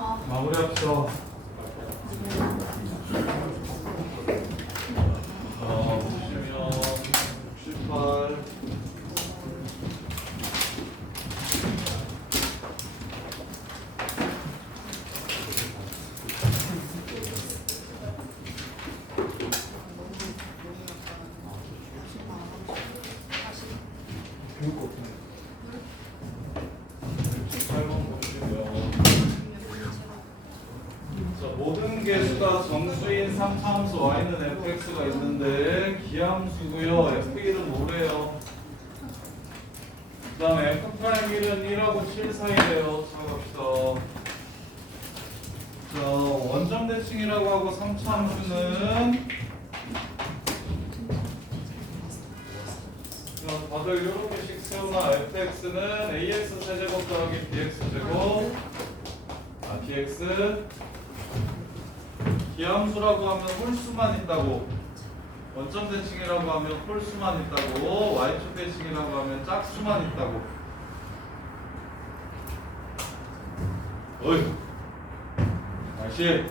마무리합시다. 보시면 68 68번 보시면 자, 모든 개수가 정수인 3차함수 y는 fx가 있는데 기함수고요. f1은 뭐래요? 그 다음에 f'1은 1하고 7 사이래요. 자 갑시다. 자, 원점 대칭이라고 하고 3차함수는 다들 이렇게씩 세우나 fx는 ax 세제곱 더하기 bx 제곱 bx 기함수라고 하면 홀수만 있다고, 원점 대칭이라고 하면 홀수만 있다고, y축 대칭이라고 하면 짝수만 있다고. 어이 다시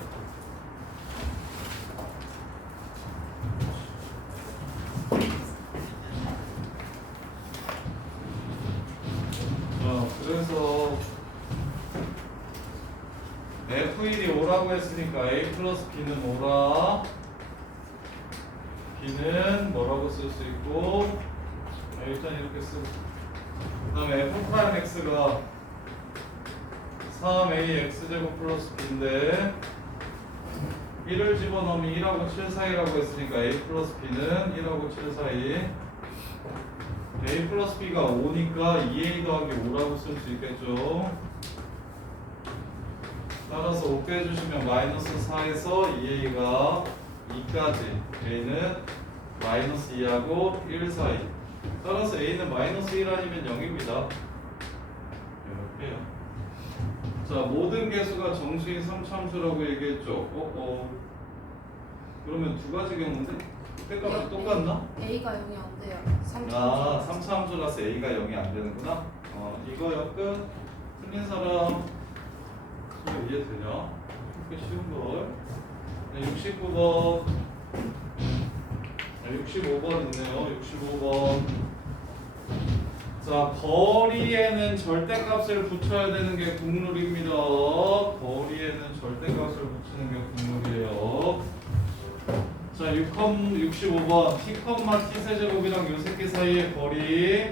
그래서 F1이 5라고 했으니까 A 플러스 B는 5라. B는 뭐라고 쓸 수 있고, 일단 이렇게 쓰고, 그 다음에 F'X가 3A X제곱 플러스 B인데 1을 집어넣으면 1하고 7 사이라고 했으니까 A 플러스 B는 1하고 7 사이. A 플러스 B가 5니까 2A 더하기 5라고 쓸 수 있겠죠. 따라서 5 빼주시면 마이너스 4에서 2A가 2까지, A는 마이너스 2하고 1 사이. 따라서 A는 마이너스 1 아니면 0입니다. 이렇게요. 자, 모든 개수가 정수인 3차함수라고 얘기했죠. 그러면 두 가지 경우인데 그때까지 똑같나? A가 0이 안 돼요. 3차함수라서 A가 0이 안 되는구나. 이거 약간 틀린 사람 이해되냐? 그렇게 쉬운 걸. 69번 65번 있네요. 65번. 자, 거리에는 절대값을 붙여야 되는 게 국룰입니다. 거리에는 절대값을 붙이는 게 국룰이에요. 자, 65번 t, t 세제곱이랑 요 새끼 사이의 거리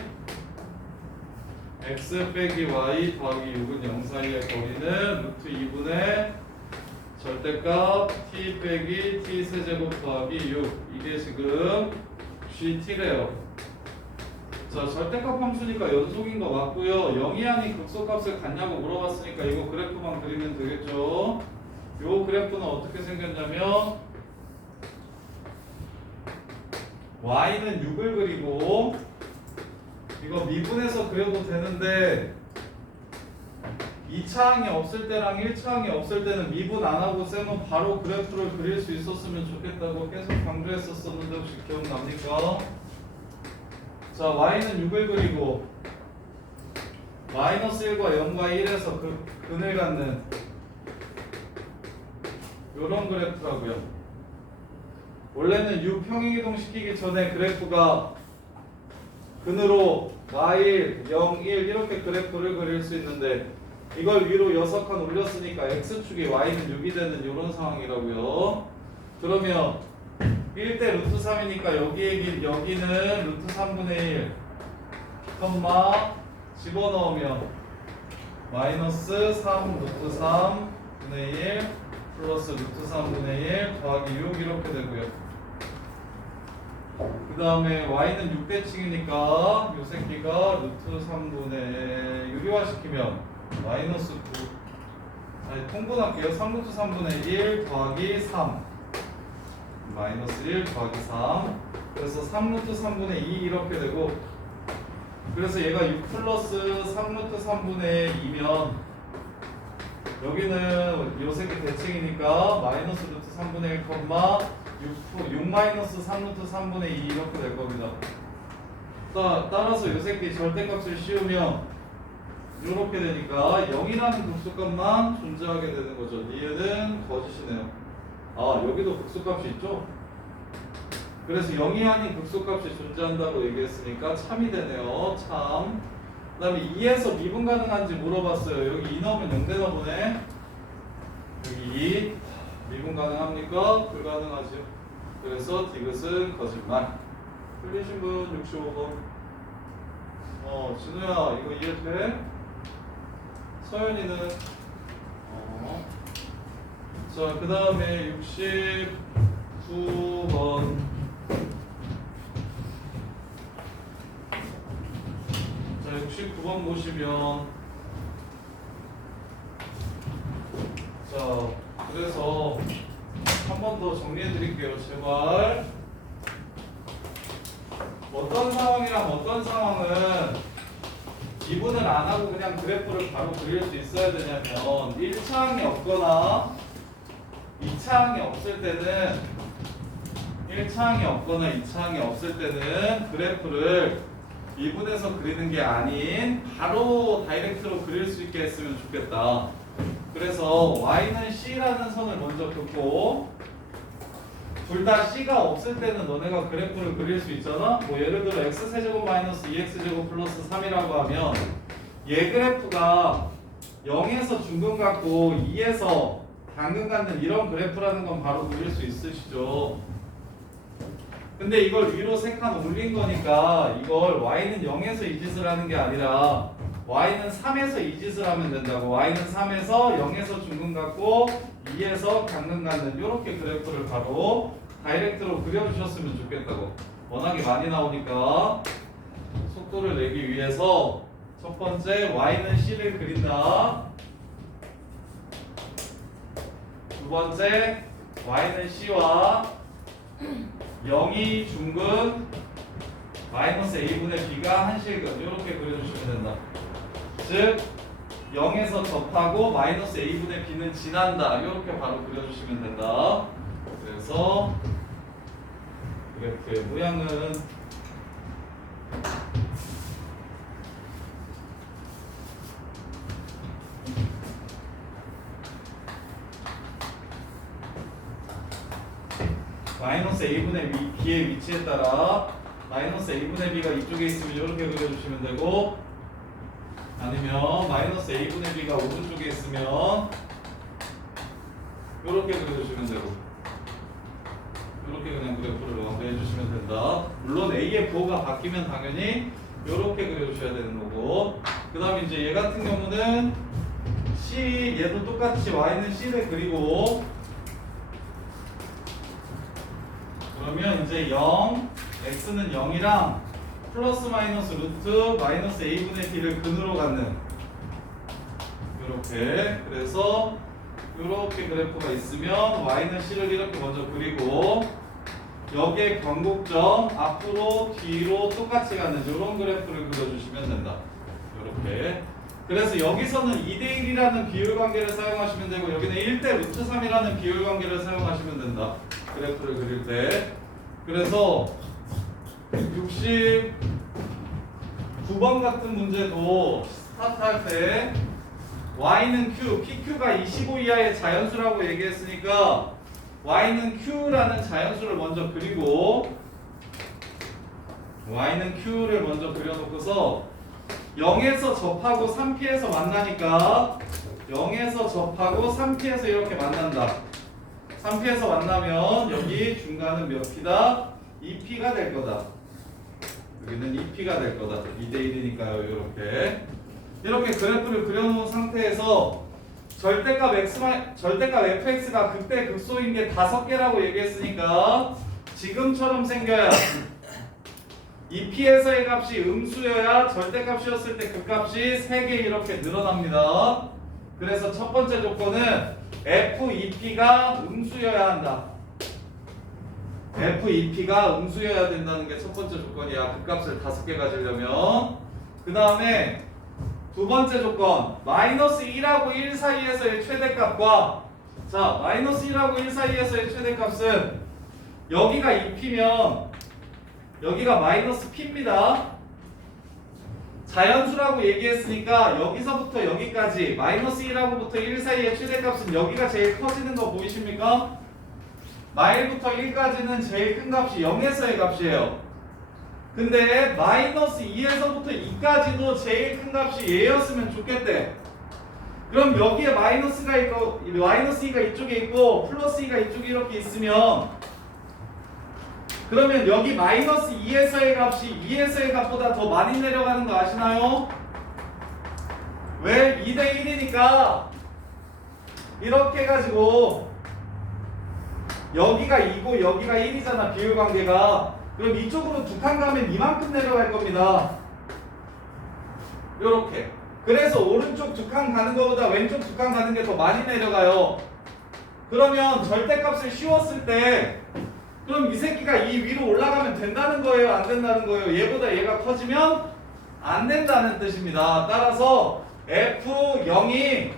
x 빼기 y 더하기 6은 0 사이의 거리는 루트 2분의 절대값 t 빼기 t 세제곱 더하기 6, 이게 지금 gt래요. 자, 절대값 함수니까 연속인 거 맞고요. 0이 아닌 극소값을 갖냐고 물어봤으니까 이거 그래프만 그리면 되겠죠. 요 그래프는 어떻게 생겼냐면 y는 6을 그리고, 이거 미분해서 그려도 되는데 2차항이 없을 때랑 1차항이 없을 때는 미분 안 하고 쌤은 바로 그래프를 그릴 수 있었으면 좋겠다고 계속 강조했었는데 혹시 기억납니까? 자, y는 6을 그리고 마이너스 1과 0과 1에서 근을 갖는 요런 그래프라고요. 원래는 6 평행이동시키기 전에 그래프가 근으로 y1, 0, 1 이렇게 그래프를 그릴 수 있는데 이걸 위로 6칸 올렸으니까 x축이 y는 6이 되는 이런 상황이라고요. 그러면 1대 루트 3이니까 여기는 루트 3분의 1 컴마 집어넣으면 마이너스 3 루트 3분의 1 플러스 루트 3분의 1 더하기 6 이렇게 되고요. 그 다음에 y는 6대칭이니까 요 새끼가 루트 3분의 유리화시키면 마이너스 9, 아니 통분할게요. 3루트 3분의 1 더하기 3 마이너스 1 더하기 3, 그래서 3루트 3분의 2 이렇게 되고, 그래서 얘가 6 플러스 3루트 3분의 2면 여기는 요 새끼 대칭이니까 마이너스 루트 3분의 1 컴마 6 마이너스 3루트 3분의 2 이렇게 될 겁니다. 따라서 요 새끼 절대값을 씌우면 이렇게 되니까 0이라는 극소값만 존재하게 되는 거죠. 니은은 거짓이네요. 아, 여기도 극소값이 있죠? 그래서 0이 아닌 극소값이 존재한다고 얘기했으니까 참이 되네요. 참. 그 다음에 2에서 미분 가능한지 물어봤어요. 여기 2 넣으면 0 되나 보네. 여기 2 미분 가능합니까? 불가능하죠. 그래서 디귿은 거짓말. 틀리신 분 65번. 진우야 이거 이해돼? 서연이는 자, 그 다음에 69번. 자, 69번 보시면 자, 그래서 한 번 더 정리해 드릴게요. 제발. 어떤 상황이랑 어떤 상황은 미분을 안 하고 그냥 그래프를 바로 그릴 수 있어야 되냐면 1차항이 없거나 2차항이 없을 때는 1차항이 없거나 2차항이 없을 때는 그래프를 미분해서 그리는 게 아닌 바로 다이렉트로 그릴 수 있게 했으면 좋겠다. 그래서 y는 c라는 선을 먼저 긋고 둘 다 c가 없을 때는 너네가 그래프를 그릴 수 있잖아. 뭐 예를 들어 x세제곱 마이너스 2x제곱 플러스 3이라고 하면 얘 그래프가 0에서 중근 같고 2에서 당근 갖는 이런 그래프라는 건 바로 그릴 수 있으시죠. 근데 이걸 위로 3칸 올린 거니까 이걸 y는 0에서 이 짓을 하는 게 아니라 y는 3에서 이 짓을 하면 된다고. y는 3에서 0에서 중근 갖고 2에서 당근 갖는 이렇게 그래프를 바로 다이렉트로 그려주셨으면 좋겠다고. 워낙에 많이 나오니까 속도를 내기 위해서 첫 번째 y는 c를 그린다. 두 번째 y는 c와 0이 중근 마이너스 a분의 b가 한실근 이렇게 그려주시면 된다. 즉 0에서 접하고 마이너스 a분의 b는 지난다. 이렇게 바로 그려주시면 된다. 그래서 그래프의 모양은 마이너스 a분의 b의 위치에 따라 마이너스 a분의 b가 이쪽에 있으면 이렇게 그려주시면 되고, 아니면 마이너스 a분의 b가 오른쪽에 있으면 이렇게 그려주시면 되고, 이렇게 그냥 그래프를 완성해 주시면 된다. 물론 a의 부호가 바뀌면 당연히 이렇게 그려주셔야 되는 거고, 그 다음에 이제 얘 같은 경우는 c, 얘도 똑같이 y는 c를 그리고, 그러면 이제 0, x는 0이랑 플러스 마이너스 루트 마이너스 a분의 b를 근으로 갖는 이렇게. 그래서 이렇게 그래프가 있으면 y는 c를 이렇게 먼저 그리고 여기에 변곡점 앞으로 뒤로 똑같이 가는 이런 그래프를 그려주시면 된다. 이렇게. 그래서 여기서는 2대1이라는 비율관계를 사용하시면 되고, 여기는 1대 루트 3이라는 비율관계를 사용하시면 된다. 그래프를 그릴 때. 그래서 69번 같은 문제도 스타트할 때 y는 q, pq가 25 이하의 자연수라고 얘기했으니까 y는 q라는 자연수를 먼저 그리고, y는 q를 먼저 그려놓고서 0에서 접하고 3p에서 만나니까 0에서 접하고 3p에서 이렇게 만난다. 3p에서 만나면 여기 중간은 몇 p다? 2p가 될 거다. 여기는 2p가 될 거다. 2대1이니까요. 이렇게 그래프를 그려놓은 상태에서 절대값 fx가 극대 극소인 게 5개라고 얘기했으니까 지금처럼 생겨야 2p에서의 값이 음수여야 절대값이었을 때 그 값이 3개 이렇게 늘어납니다. 그래서 첫 번째 조건은 f2p가 음수여야 한다. f2p가 음수여야 된다는 게 첫 번째 조건이야. 그 값을 5개 가지려면. 그 다음에 두 번째 조건, 마이너스 1하고 1 사이에서의 최대값과, 자, 마이너스 1하고 1 사이에서의 최대값은 여기가 2p면 여기가 마이너스 p입니다. 자연수라고 얘기했으니까 여기서부터 여기까지 마이너스 1하고부터 1 사이의 최대값은 여기가 제일 커지는 거 보이십니까? 마일부터 1까지는 제일 큰 값이 0에서의 값이에요. 근데 마이너스 2에서부터 2까지도 제일 큰 값이 얘였으면 좋겠대. 그럼 여기에 마이너스가 있고 마이너스 2가 이쪽에 있고 플러스 2가 이쪽에 이렇게 있으면 그러면 여기 마이너스 2에서의 값이 2에서의 값보다 더 많이 내려가는 거 아시나요? 왜? 2대 1이니까 이렇게 해가지고 여기가 2고 여기가 1이잖아 비율관계가. 그럼 이쪽으로 두 칸 가면 이만큼 내려갈 겁니다. 요렇게. 그래서 오른쪽 두 칸 가는 것보다 왼쪽 두 칸 가는 게 더 많이 내려가요. 그러면 절대값을 씌웠을 때 그럼 이 새끼가 이 위로 올라가면 된다는 거예요? 안 된다는 거예요? 얘보다 얘가 커지면 안 된다는 뜻입니다. 따라서 F0이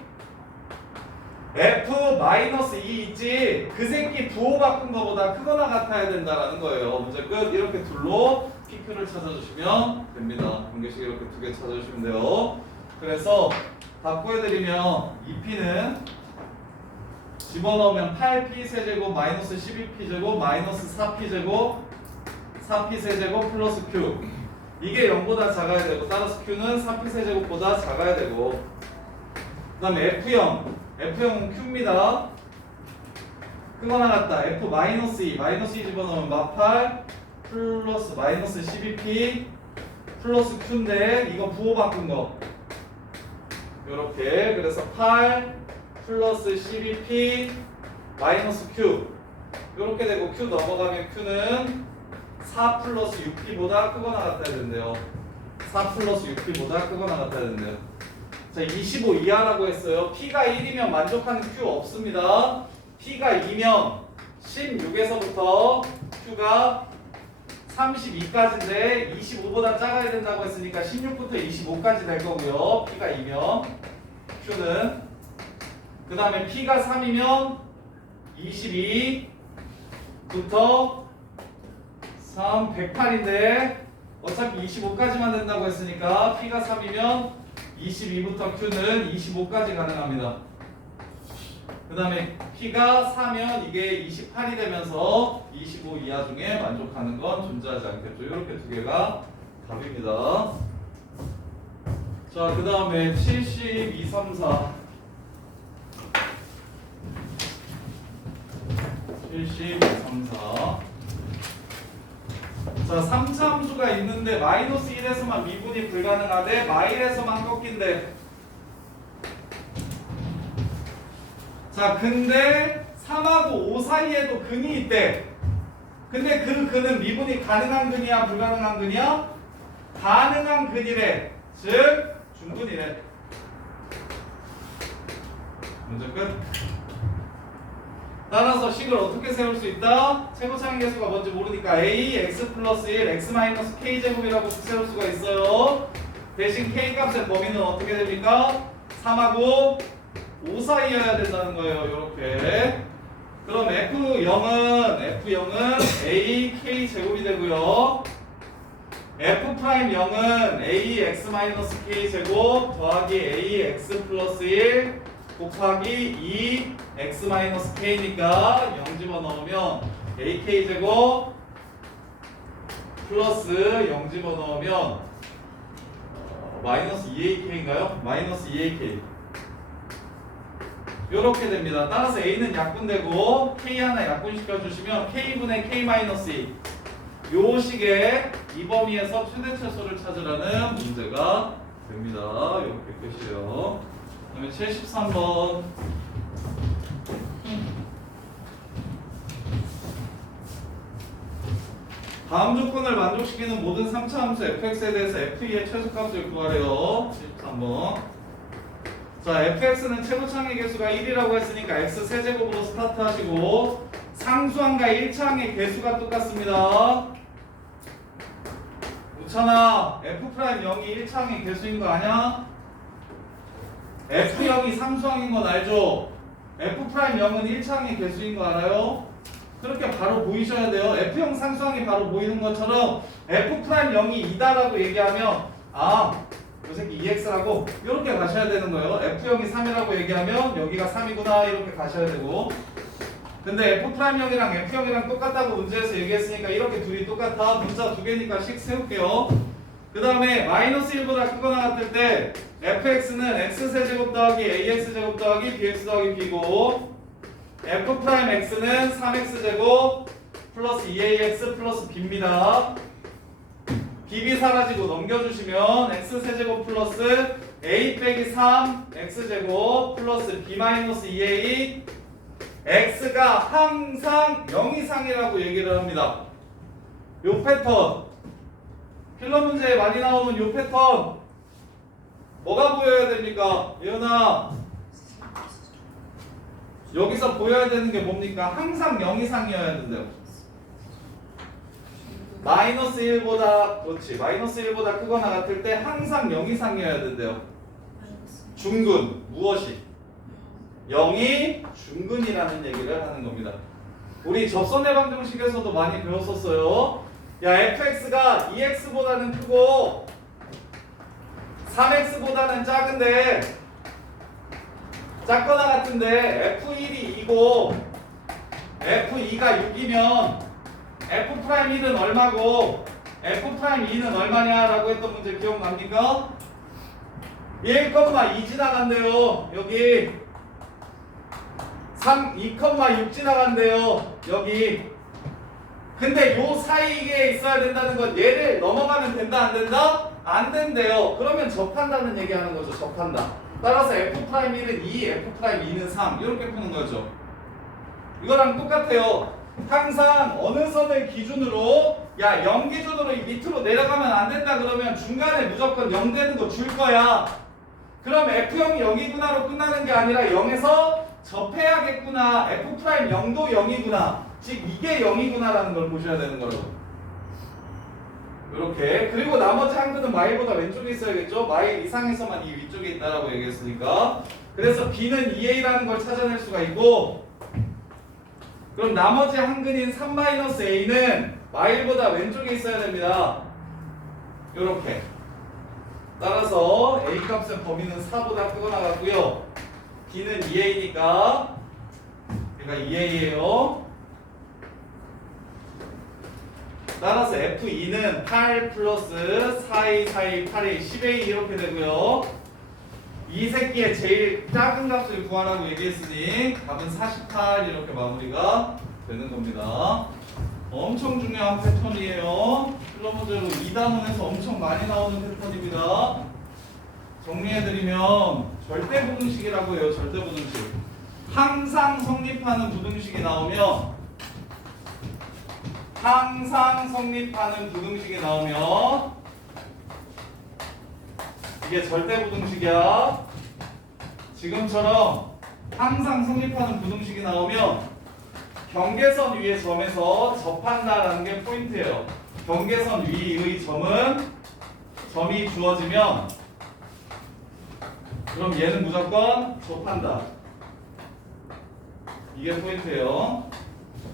F-2 있지 그 새끼 부호 바꾼 거보다 크거나 같아야 된다라는 거예요. 문제 끝. 이렇게 둘로 PQ를 찾아주시면 됩니다. 공개식 이렇게 두 개 찾아주시면 돼요. 그래서 답 구해드리면 2P는 집어넣으면 8P 세제곱 마이너스 12P 제곱 마이너스 4P 제곱 4P 세제곱 플러스 Q 이게 0보다 작아야 되고 따라서 Q는 4P 세제곱보다 작아야 되고 그 다음에 F0은 Q입니다. 크거나 같다. F-2 마이너스 2 집어넣으면 마8 플러스 마이너스 12P 플러스 Q인데 이거 부호 바꾼 거 요렇게. 그래서 8 플러스 12P 마이너스 Q 요렇게 되고 Q 넘어가면 Q는 4 플러스 6P보다 크거나 같아야 된대요. 4 플러스 6P보다 크거나 같아야 된대요. 자, 25 이하라고 했어요. P가 1이면 만족하는 Q 없습니다. P가 2면 16에서부터 Q가 32까지인데 25보다 작아야 된다고 했으니까 16부터 25까지 될 거고요. P가 2면 Q는 그 다음에 P가 3이면 22부터 3, 108인데 어차피 25까지만 된다고 했으니까 P가 3이면 22부터 Q는 25까지 가능합니다. 그 다음에 P가 4면 이게 28이 되면서 25 이하 중에 만족하는 건 존재하지 않겠죠. 이렇게 두 개가 답입니다. 자, 그 다음에 72, 3, 4 72, 3, 4 자, 3차 함수가 있는데 마이너스 1에서만 미분이 불가능하대 마일에서만 꺾인대. 자, 근데 3하고 5 사이에도 근이 있대. 근데 그 근은 미분이 가능한 근이야 불가능한 근이야? 가능한 근이래. 즉 중근이래. 문제 끝. 따라서 식을 어떻게 세울 수 있다? 최고차항 계수가 뭔지 모르니까 a x 플러스 1 x 마이너스 k 제곱이라고 세울 수가 있어요. 대신 k 값의 범위는 어떻게 됩니까? 3하고 5 사이여야 된다는 거예요. 이렇게. 그럼 F0은 a k 제곱이 되고요. F'0은 a x 마이너스 k 제곱 더하기 a x 플러스 1 곱하기 2 x 마이너스 k니까 0 집어넣으면 ak 제곱 플러스 0 집어넣으면 마이너스 2ak인가요? 마이너스 2ak 요렇게 됩니다. 따라서 a는 약분되고 k 하나 약분시켜주시면 k분의 k 마이너스 2 요 식의 이 범위에서 최대 최소를 찾으라는 문제가 됩니다. 이렇게 끝이에요. 그 다음에 73번 다음 조건을 만족시키는 모든 3차 함수 fx에 대해서 f2의 최소값을 구하래요. 73번 자, fx는 최고차항의 개수가 1이라고 했으니까 x 세제곱으로 스타트 하시고 상수항과 1차항의 개수가 똑같습니다. 우찬아, f'0이 1차항의 개수인 거 아냐? f0이 상수항인 건 알죠? f'0은 1차항의 개수인 거 알아요? 그렇게 바로 보이셔야 돼요. f0 상수항이 바로 보이는 것처럼 f'0이 2다라고 얘기하면 아, 요 새끼 2x라고 이렇게 가셔야 되는 거예요. F0이 3이라고 얘기하면 여기가 3이구나 이렇게 가셔야 되고, 근데 F'형이랑 F형이랑 똑같다고 문제에서 얘기했으니까 이렇게 둘이 똑같아. 문자 두 개니까 씩 세울게요. 그 다음에 마이너스 1보다 크거나 같을 때 fx는 x세제곱 더하기 ax제곱 더하기 bx 더하기 b고, f'x는 3x제곱 플러스 2ax 플러스 b입니다. bb 사라지고 넘겨주시면 x세제곱 플러스 a 빼기 3 x제곱 플러스 b 마이너스 2a, x가 항상 0 이상이라고 얘기를 합니다. 요 패턴, 필러 문제에 많이 나오는 요 패턴 뭐가 보여야 됩니까? 예은아, 여기서 보여야 되는 게 뭡니까? 항상 0 이상이어야 된대요. 마이너스 1보다, 그렇지, 마이너스 1보다 크거나 같을 때 항상 0 이상이어야 된대요. 중근, 무엇이? 0이 중근이라는 얘기를 하는 겁니다. 우리 접선 해방 정식에서도 많이 배웠었어요. 야, fx가 2x보다는 크고 3x보다는 작은데, 작거나 같은데 f1이 2고 f2가 6이면 f'1은 얼마고 f'2는 얼마냐라고 했던 문제 기억납니까? 1,2 지나간대요. 여기 2,6 지나간대요. 여기. 근데 요 사이에 있어야 된다는 건 얘를 넘어가면 된다 안 된다? 안 된대요. 그러면 접한다는 얘기하는 거죠. 접한다. 따라서 f'1은 2, f'2는 3 이렇게 푸는 거죠. 이거랑 똑같아요. 항상 어느 선을 기준으로, 야 0 기준으로 이 밑으로 내려가면 안 된다 그러면 중간에 무조건 0 되는 거 줄 거야. 그럼 f형이 0이구나로 끝나는 게 아니라 0에서 접해야겠구나. f'0도 0이구나. 즉 이게 0이구나라는 걸 보셔야 되는 거라고. 이렇게. 그리고 나머지 한근은 마일보다 왼쪽에 있어야겠죠. 마일 이상에서만 이 위쪽에 있다라고 얘기했으니까. 그래서 b는 2a라는 걸 찾아낼 수가 있고, 그럼 나머지 한근인 3-a는 마일보다 왼쪽에 있어야 됩니다. 이렇게. 따라서 a 값의 범위는 4보다 크거나 같고요. b는 2a니까 얘가 2a예요. 따라서 f2는 8 플러스 4a, 4a, 8a, 10a 이렇게 되고요. 이 새끼의 제일 작은 값을 구하라고 얘기했으니 답은 48 이렇게 마무리가 되는 겁니다. 엄청 중요한 패턴이에요. 필러 문제로 2단원에서 엄청 많이 나오는 패턴입니다. 정리해드리면 절대부등식이라고 해요. 절대부등식. 항상 성립하는 부등식이 나오면, 이게 절대부등식이야. 지금처럼 항상 성립하는 부등식이 나오면 경계선 위의 점에서 접한다라는 게 포인트예요. 경계선 위의 점이 주어지면 그럼 얘는 무조건 접한다. 이게 포인트예요.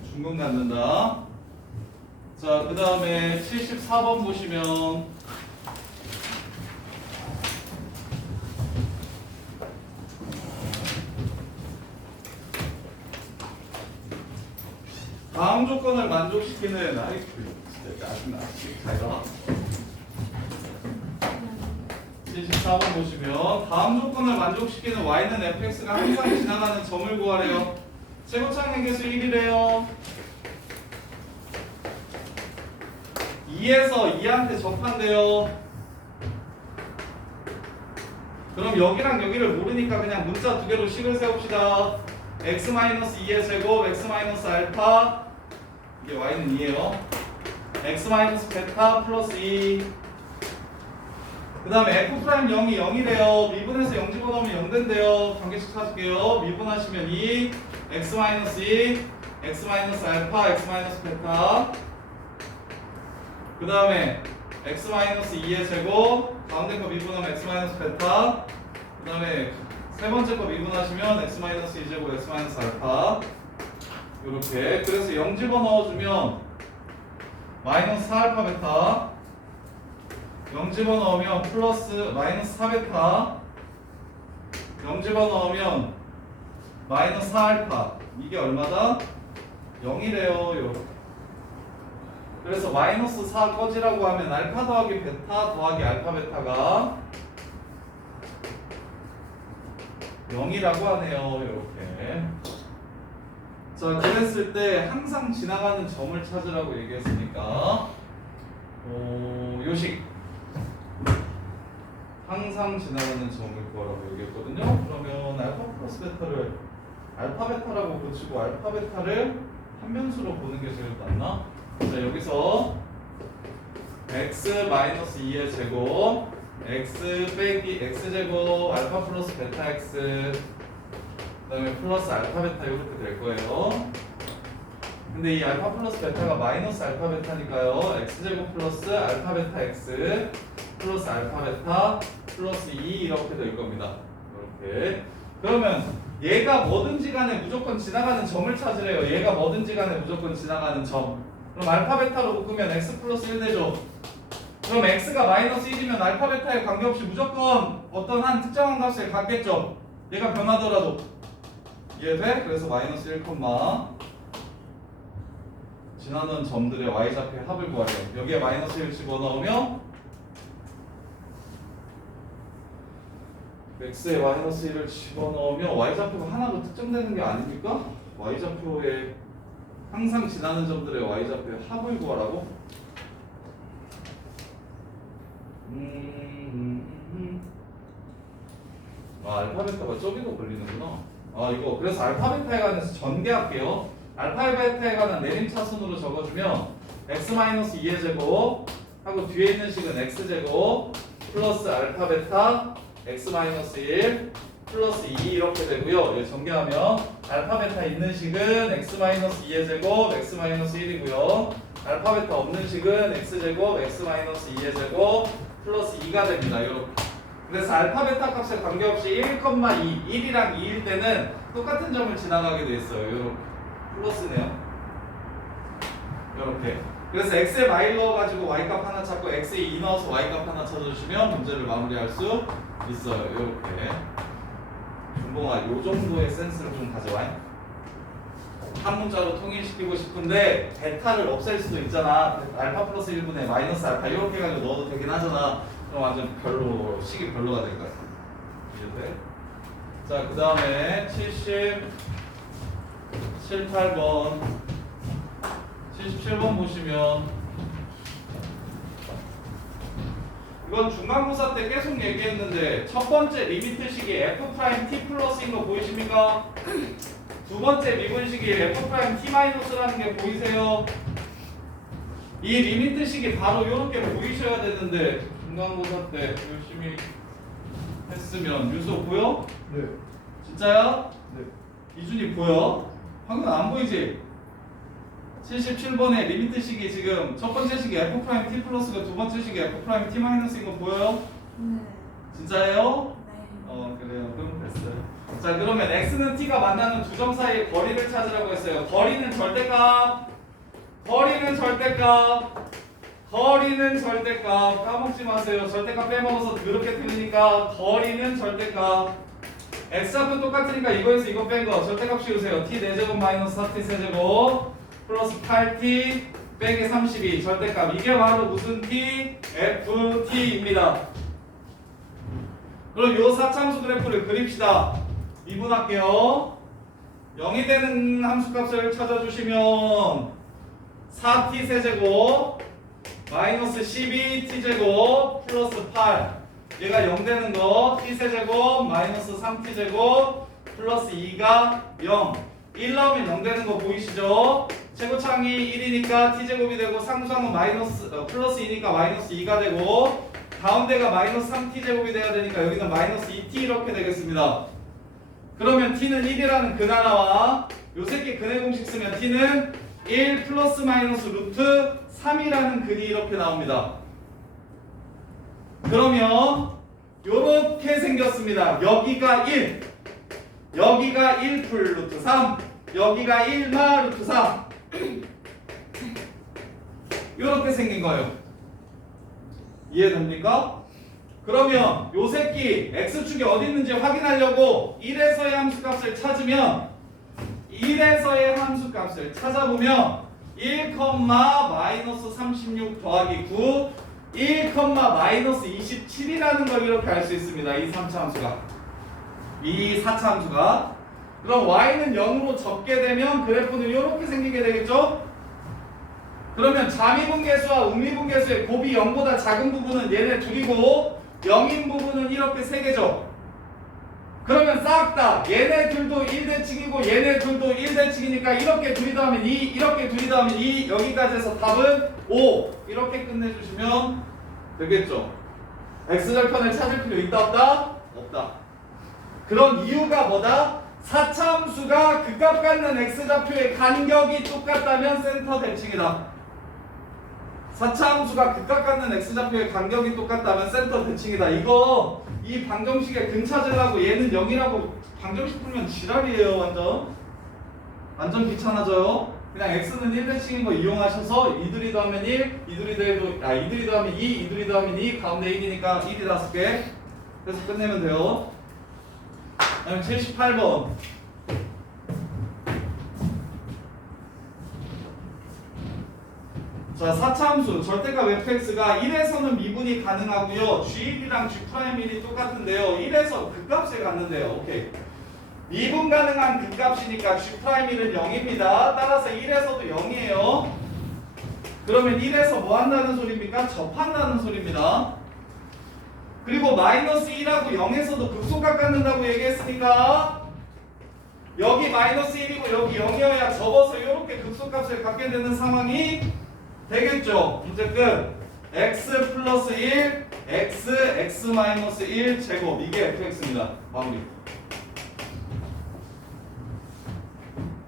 중근 갖는다. 자, 그 다음에 74번 보시면 다음 조건을 만족시키는, 아이고 진짜 짜증나. 가요. 74번 보시면 다음 조건을 만족시키는 y는 fx가 항상 지나가는 점을 구하래요. 최고차항 개수 1이래요. 2에서 2한테 접한대요. 그럼 여기랑 여기를 모르니까 그냥 문자 두 개로 식을 세웁시다. x-2의 제곱, x-알파, 이게 y는 2예요. x-베타 플러스 2. 그 다음에 f'0이 0이래요. 미분해서 0 집어넣으면 0 된대요. 관계식 찾을게요. 미분하시면 2, x-2, x-알파, x-베타. 그 다음에 x-2의 제곱, 가운데 거 미분하면 x-베타. 그 다음에 세 번째 거 미분하시면 x-2제곱, x-알파. 요렇게. 그래서 0 집어넣어주면 마이너스 4알파 베타. 0 집어넣으면 플러스 마이너스 4베타 0 집어넣으면 마이너스 4알파 이게 얼마다? 0이래요. 그래서 마이너스 4 꺼지라고 하면 알파 더하기 베타 더하기 알파 베타가 0이라고 하네요. 이렇게. 자, 그랬을 때 항상 지나가는 점을 찾으라고 얘기했으니까 요식 항상 지나가는 점을 구하라고 얘기했거든요. 그러면 알파 플러스 베타를 알파 베타라고 붙이고 알파 베타를 한 변수로 보는 게 제일 낫나? 자, 여기서 x 마이너스 2의 제곱 x 빼기 x 제곱 알파 플러스 베타 x 그다음에 플러스 알파 베타 이렇게 될 거예요. 근데 이 알파 플러스 베타가 마이너스 알파 베타니까요. x 제곱 플러스 알파 베타 x 플러스 알파 베타 플러스 2 이렇게 될 겁니다. 이렇게. 그러면 얘가 뭐든지 간에 무조건 지나가는 점을 찾으래요. 얘가 뭐든지 간에 무조건 지나가는 점. 그럼 알파 베타로 묶으면 x 플러스 1 되죠. 그럼 x가 마이너스 1이면 알파 베타에 관계없이 무조건 어떤 한 특정한 값에 갖겠죠. 얘가 변하더라도. 이해돼? 그래서 마이너스 1, 지나는 점들의 y좌표의 합을 구하래요. 여기에 마이너스 1 집어넣으면 x에 마이너스 1을 집어넣으면 y좌표가 하나로 특정되는 게 아닙니까? y좌표에 항상 지나는 점들의 y좌표의 합을 구하라고? 알파 베타가 저기도 걸리는구나. 이거 그래서 알파 베타에 관해서 전개할게요. 알파 베타에 관한 내림차순으로 적어주면 x-2의 제곱 하고 뒤에 있는 식은 x제곱 플러스 알파 베타 x-1 플러스 2 이렇게 되고요. 예, 전개하면 알파 베타 있는 식은 x-2의 제곱 x-1이고요. 알파 베타 없는 식은 x제곱 x-2의 제곱 플러스 2가 됩니다. 이렇게. 그래서 알파 베타 값에 관계없이 1,2, 1이랑 2일 때는 똑같은 점을 지나가게 돼 있어요. 이렇게. 플러스네요. 이렇게. 그래서 x에 y 넣어가지고 y값 하나 찾고 x에 2 넣어서 y값 하나 찾아주시면 문제를 마무리할 수 있어요. 이렇게. 준봉아, 요 정도의 센스를 좀 가져와. 한 문자로 통일시키고 싶은데 베타를 없앨 수도 있잖아. 알파 플러스 1분의 마이너스 알파 이렇게 해가지고 넣어도 되긴 하잖아. 그럼 완전 별로, 식이 별로가 될 거야. 이해돼? 자, 그 다음에 78번 77번 보시면 이건 중간고사 때 계속 얘기했는데 첫 번째 리미트식이 f'(t 플러스인 거 보이십니까? 두 번째 미분식이 f'(t-)라는 게 보이세요? 이 리미트식이 바로 이렇게 보이셔야 되는데 중간고사 때 열심히 했으면 유소 보여? 네. 진짜야? 네. 이준이 보여? 방금 안 보이지? 77번의 리미트식이 지금 첫 번째 식이 f'(t 플러스가 두 번째 식이 f'(t-)인 거 보여요? 네. 진짜예요? 네. 그래요. 그럼 됐어요. 자, 그러면 x는 t가 만나는 두 점 사이의 거리를 찾으라고 했어요. 거리는 절대값. 거리는 절대값. 거리는 절대값. 까먹지 마세요. 절대값 빼먹어서 그렇게 틀리니까 거리는 절대값. x좌표 똑같으니까 이거에서 이거 뺀 거 절대값 씌우세요. t 4제곱 마이너스 4t 세제곱 플러스 8t 빼기 32 절대값. 이게 바로 무슨 t? ft입니다. 그럼 요 사참수 그래프를 그립시다. 미분할게요. 0이 되는 함수값을 찾아주시면 4t 세제곱 마이너스 12t제곱 플러스 8 얘가 0 되는 거 t 세제곱 마이너스 3t제곱 플러스 2가 0 1 넣으면 0 되는 거 보이시죠? 최고창이 1이니까 t제곱이 되고 상수항은 마이너스 플러스 2니까 마이너스 2가 되고 가운데가 마이너스 3t제곱이 돼야 되니까 여기는 마이너스 2t 이렇게 되겠습니다. 그러면 t는 1이라는 근하 나와 요 새끼 근해 공식 쓰면 t는 1 플러스 마이너스 루트 3이라는 근이 이렇게 나옵니다. 그러면 요렇게 생겼습니다. 여기가 1 여기가 1 풀 루트 3 여기가 1마 루트 3 요렇게 생긴 거예요. 이해됩니까? 그러면 요 새끼 x축이 어디 있는지 확인하려고 1에서의 함수값을 찾으면 1에서의 함수값을 찾아보면 1, 마이너스 36 더하기 9 1, 마이너스 27이라는 걸 이렇게 알 수 있습니다. 이 3차 함수가. 이 4차 함수가. 그럼 y는 0으로 접게 되면 그래프는 이렇게 생기게 되겠죠? 그러면 자미분계수와 우미분계수의 곱이 0보다 작은 부분은 얘네 둘이고 0인 부분은 이렇게 세 개죠. 그러면 싹 다 얘네 둘도 1대칭이고 얘네 둘도 1대칭이니까 이렇게 둘이 더하면 2 이렇게 둘이 더하면 2 여기까지 해서 답은 5 이렇게 끝내주시면 되겠죠. x절편을 찾을 필요 있다 없다? 없다. 그런 이유가 뭐다? 4차 함수가 극값 갖는 x좌표의 간격이 똑같다면 센터 대칭이다. 4차 함수가 극값 갖는 x좌표의 간격이 똑같다면 센터 대칭이다. 이거 이 방정식에 근 찾으려고 얘는 0이라고 방정식 풀면 지랄이에요. 완전 귀찮아져요. 그냥 x는 1대칭인 거 이용하셔서 이들이 더하면 1, 이들이 더하면 2, 이들이 더하면 2, 가운데 1이니까 1이 5개. 그래서 끝내면 돼요. 다음 78번. 자, 4차 함수 절대값 fx가 1에서는 미분이 가능하고요. g1이랑 g'1이 똑같은데요. 1에서 극값을 갖는데요. 오케이. 미분 가능한 극값이니까 g'1은 0입니다. 따라서 1에서도 0이에요. 그러면 1에서 뭐 한다는 소리입니까? 접한다는 소리입니다. 그리고 마이너스 1하고 0에서도 극소값 갖는다고 얘기했으니까 여기 마이너스 1이고 여기 0이어야 접어서 이렇게 극소값을 갖게 되는 상황이 되겠죠. 문제 끝. x 플러스 1, x 마이너스 1 제곱 이게 fx입니다. 마무리.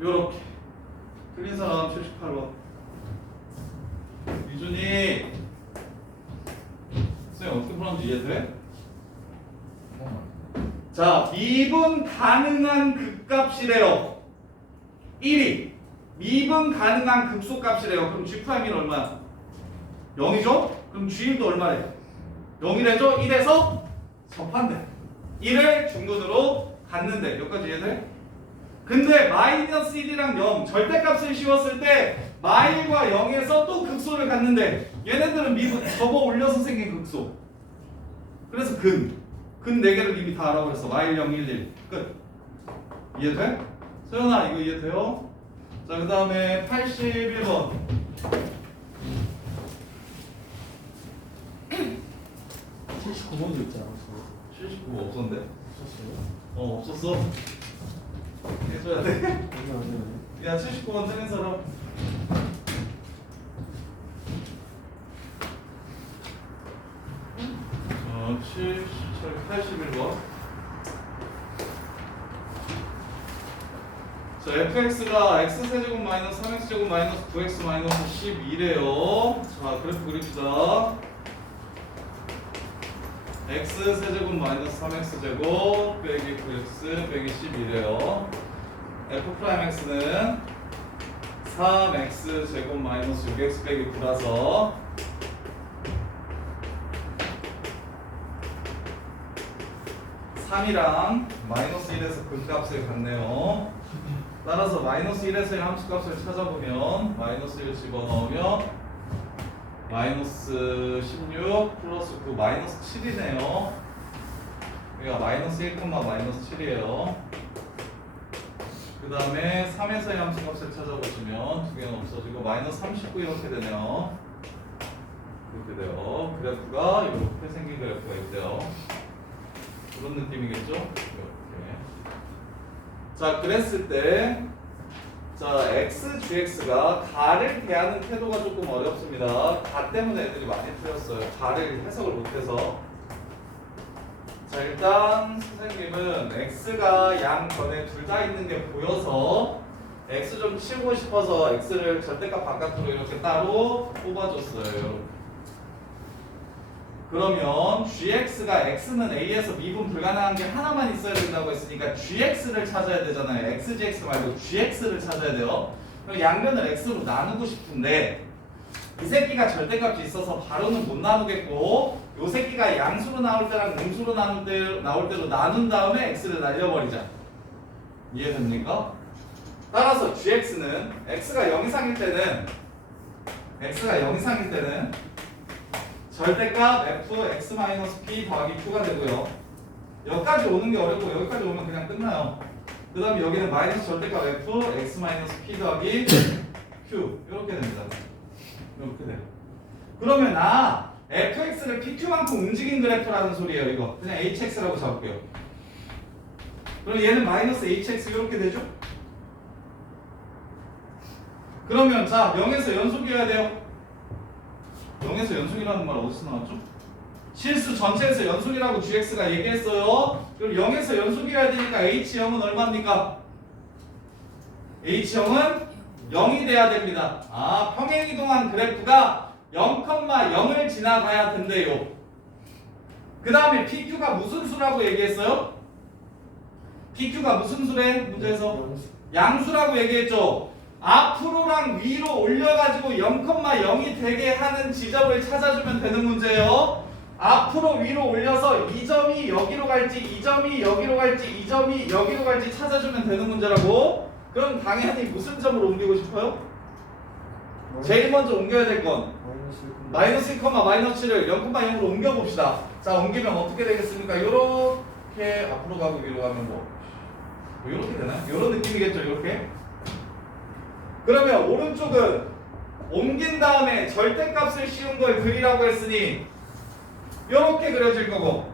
요렇게. 틀린 사람 78번. 유준이 선생님 어떻게 풀었는지 이해돼? 자, 미분 가능한 극값이래요. 1이 미분 가능한 극소값이래요. 그럼 G'1은 얼마야? 0이죠? 그럼 G1도 얼마래? 0이래죠? 1에서 접한대. 1을 중근으로 갖는데. 여기까지 이해돼? 근데 마이너스 1이랑 0 절대값을 씌웠을 때 마일과 0에서 또 극소를 갖는데 얘네들은 미분 접어 올려서 생긴 극소. 그래서 근 4개를 이미 다 알아버렸어. 마일 0, 1, 1 끝. 이해돼? 소연아 이거 이해돼요? 자, 그 다음에 81번. 79번도 있지 않았어? 79 없었는데? 없었어요? 없었어? 해줘야 돼? 아니. 야, 79번 틀린 사람. 자, 81번. 자, fx가 x세제곱 마이너스 3x제곱 마이너스 9x 마이너스 12래요. 자, 그래프 그립시다. x세제곱 마이너스 3x제곱 빼기 9x 빼기 12래요. f'x는 3x제곱 마이너스 6x 빼기 9라서 (3이랑) 마이너스 1에서 근값을 갖네요. 따라서 마이너스 1에서의 함수값을 찾아보면 마이너스 1 집어넣으면 마이너스 16 플러스 9 마이너스 7이네요. 여기가 마이너스 1, 마이너스 7이에요. 그 다음에 3에서의 함수값을 찾아보시면 두 개는 없어지고 마이너스 39 이렇게 되네요. 이렇게 돼요. 그래프가 이렇게 생긴 그래프가 있대요. 그런 느낌이겠죠? 이렇게. 자, 그랬을 때 자, x, gx가 가를 대하는 태도가 조금 어렵습니다. 가 때문에 애들이 많이 틀렸어요. 가를 해석을 못해서. 자, 일단 선생님은 x가 양 변에 둘 다 있는 게 보여서 x 좀 치고 싶어서 x를 절대값 바깥으로 이렇게 따로 뽑아줬어요. 이렇게. 그러면 gx가 x는 a에서 미분 불가능한 게 하나만 있어야 된다고 했으니까 gx를 찾아야 되잖아요. xgx 말고 gx를 찾아야 돼요. 그럼 양변을 x로 나누고 싶은데 이 새끼가 절대값이 있어서 바로는 못 나누겠고 요 새끼가 양수로 나올 때랑 음수로 나올 때로 나눈 다음에 x를 날려버리자. 이해됩니까? 따라서 gx는 x가 0 이상일 때는 절대값 fx-p 더하기 q가 되고요. 여기까지 오는 게 어렵고 여기까지 오면 그냥 끝나요. 그 다음에 여기는 마이너스 절대값 fx-p 더하기 q 이렇게 됩니다. 이렇게 돼요. 그러면 fx를 pq만큼 움직인 그래프라는 소리예요. 이거 그냥 hx라고 잡을게요. 그럼 얘는 마이너스 hx 이렇게 되죠? 그러면 자 0에서 연속이어야 돼요. 0에서 연속이라는 말 어디서 나왔죠? 실수 전체에서 연속이라고 gx가 얘기했어요. 그럼 0에서 연속이어야 되니까 h0은 얼마입니까? h0은 0이 돼야 됩니다. 평행이동한 그래프가 0,0을 지나가야 된대요. 그 다음에 pq가 무슨 수라고 얘기했어요? pq가 무슨 수래? 문제에서 양수라고 얘기했죠. 앞으로랑 위로 올려가지고 0,0이 되게 하는 지점을 찾아주면 되는 문제예요. 앞으로 위로 올려서 이 점이 여기로 갈지 이 점이 여기로 갈지 이 점이 여기로 갈지 찾아주면 되는 문제라고. 그럼 당연히 무슨 점으로 옮기고 싶어요? 제일 먼저 옮겨야 될 건 마이너스 1, 마이너스 7을 0,0으로 옮겨봅시다. 자, 옮기면 어떻게 되겠습니까? 요렇게 앞으로 가고 위로 가면 뭐 요렇게 되나요? 요런 느낌이겠죠, 요렇게. 그러면 오른쪽은 옮긴 다음에 절대값을 씌운 걸 그리라고 했으니 요렇게 그려질 거고,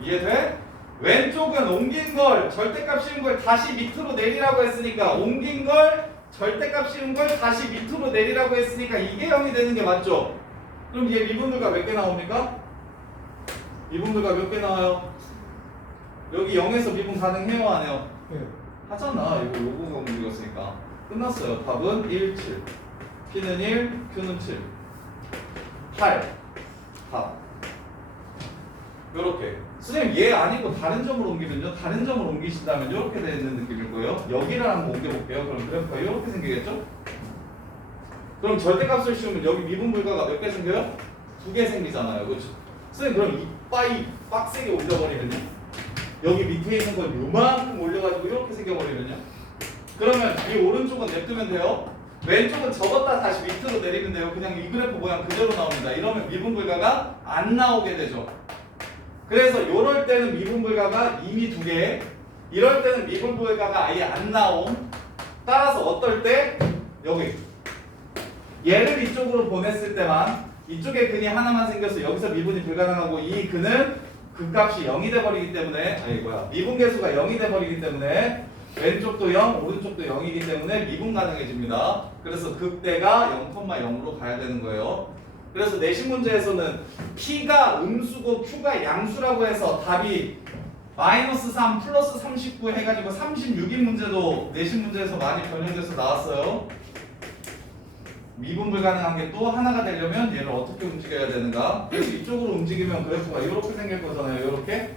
이해돼? 왼쪽은 옮긴 걸 절대값 씌운 걸 다시 밑으로 내리라고 했으니까 옮긴 걸 절대값 씌운 걸 다시 밑으로 내리라고 했으니까 이게 0이 되는 게 맞죠? 그럼 얘 미분들과 몇 개 나옵니까? 미분들과 몇 개 나와요? 여기 0에서 미분 가능해요 안 해요? 네. 하잖아. 이거 요거가 움직였으니까 끝났어요. 답은 1, 7 P는 1, Q는 7 8 답. 요렇게 선생님 얘 아니고 다른 점으로 옮기면요, 다른 점으로 옮기신다면 이렇게 되는 느낌일 거예요. 여기를 한번 옮겨볼게요. 그럼 그래프가 이렇게 생기겠죠? 그럼 절대값을 씌우면 여기 미분불가가 몇 개 생겨요? 2개 생기잖아요. 그렇죠? 선생님 그럼 이빠이 빡세게 올려버리면요, 여기 밑에 있는 건 요만큼 올려가지고 이렇게 생겨버리면요, 그러면 이 오른쪽은 냅두면 돼요. 왼쪽은 접었다 다시 밑으로 내리면 돼요. 그냥 이 그래프 모양 그대로 나옵니다. 이러면 미분불가가 안 나오게 되죠. 그래서 요럴 때는 미분불가가 이미 2개, 이럴 때는 미분불가가 아예 안 나옴. 따라서 어떨 때 여기 얘를 이쪽으로 보냈을 때만 이쪽에 근이 하나만 생겨서 여기서 미분이 불가능하고 이 근은 극값이 0이 돼버리기 때문에, 미분계수가 0이 돼버리기 때문에 왼쪽도 0, 오른쪽도 0이기 때문에 미분 가능해집니다. 그래서 극대가 0,0으로 가야 되는 거예요. 그래서 내신 문제에서는 P가 음수고 Q가 양수라고 해서 답이 마이너스 3 플러스 39 해가지고 36인 문제도 내신 문제에서 많이 변형돼서 나왔어요. 미분 불가능한 게 또 하나가 되려면 얘를 어떻게 움직여야 되는가? 그래서 이쪽으로 움직이면 그래프가 이렇게 생길 거잖아요. 이렇게.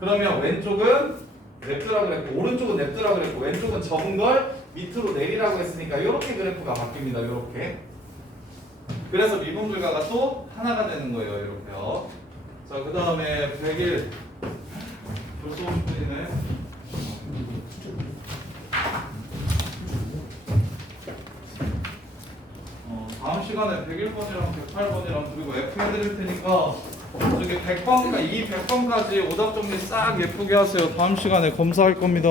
그러면 왼쪽은 냅두라고 그랬고 오른쪽은 냅두라고 그랬고 왼쪽은 적은 걸 밑으로 내리라고 했으니까 이렇게 그래프가 바뀝니다. 이렇게. 그래서 미분 불가가 또 하나가 되는 거예요. 이렇게요. 자, 그 다음에 101 벌써 50분이네. 다음 시간에 101번이랑 108번이랑 그리고 F 해드릴 테니까 저기 100번까 이 100번까지 오답 정리 싹 예쁘게 하세요. 다음 시간에 검사할 겁니다.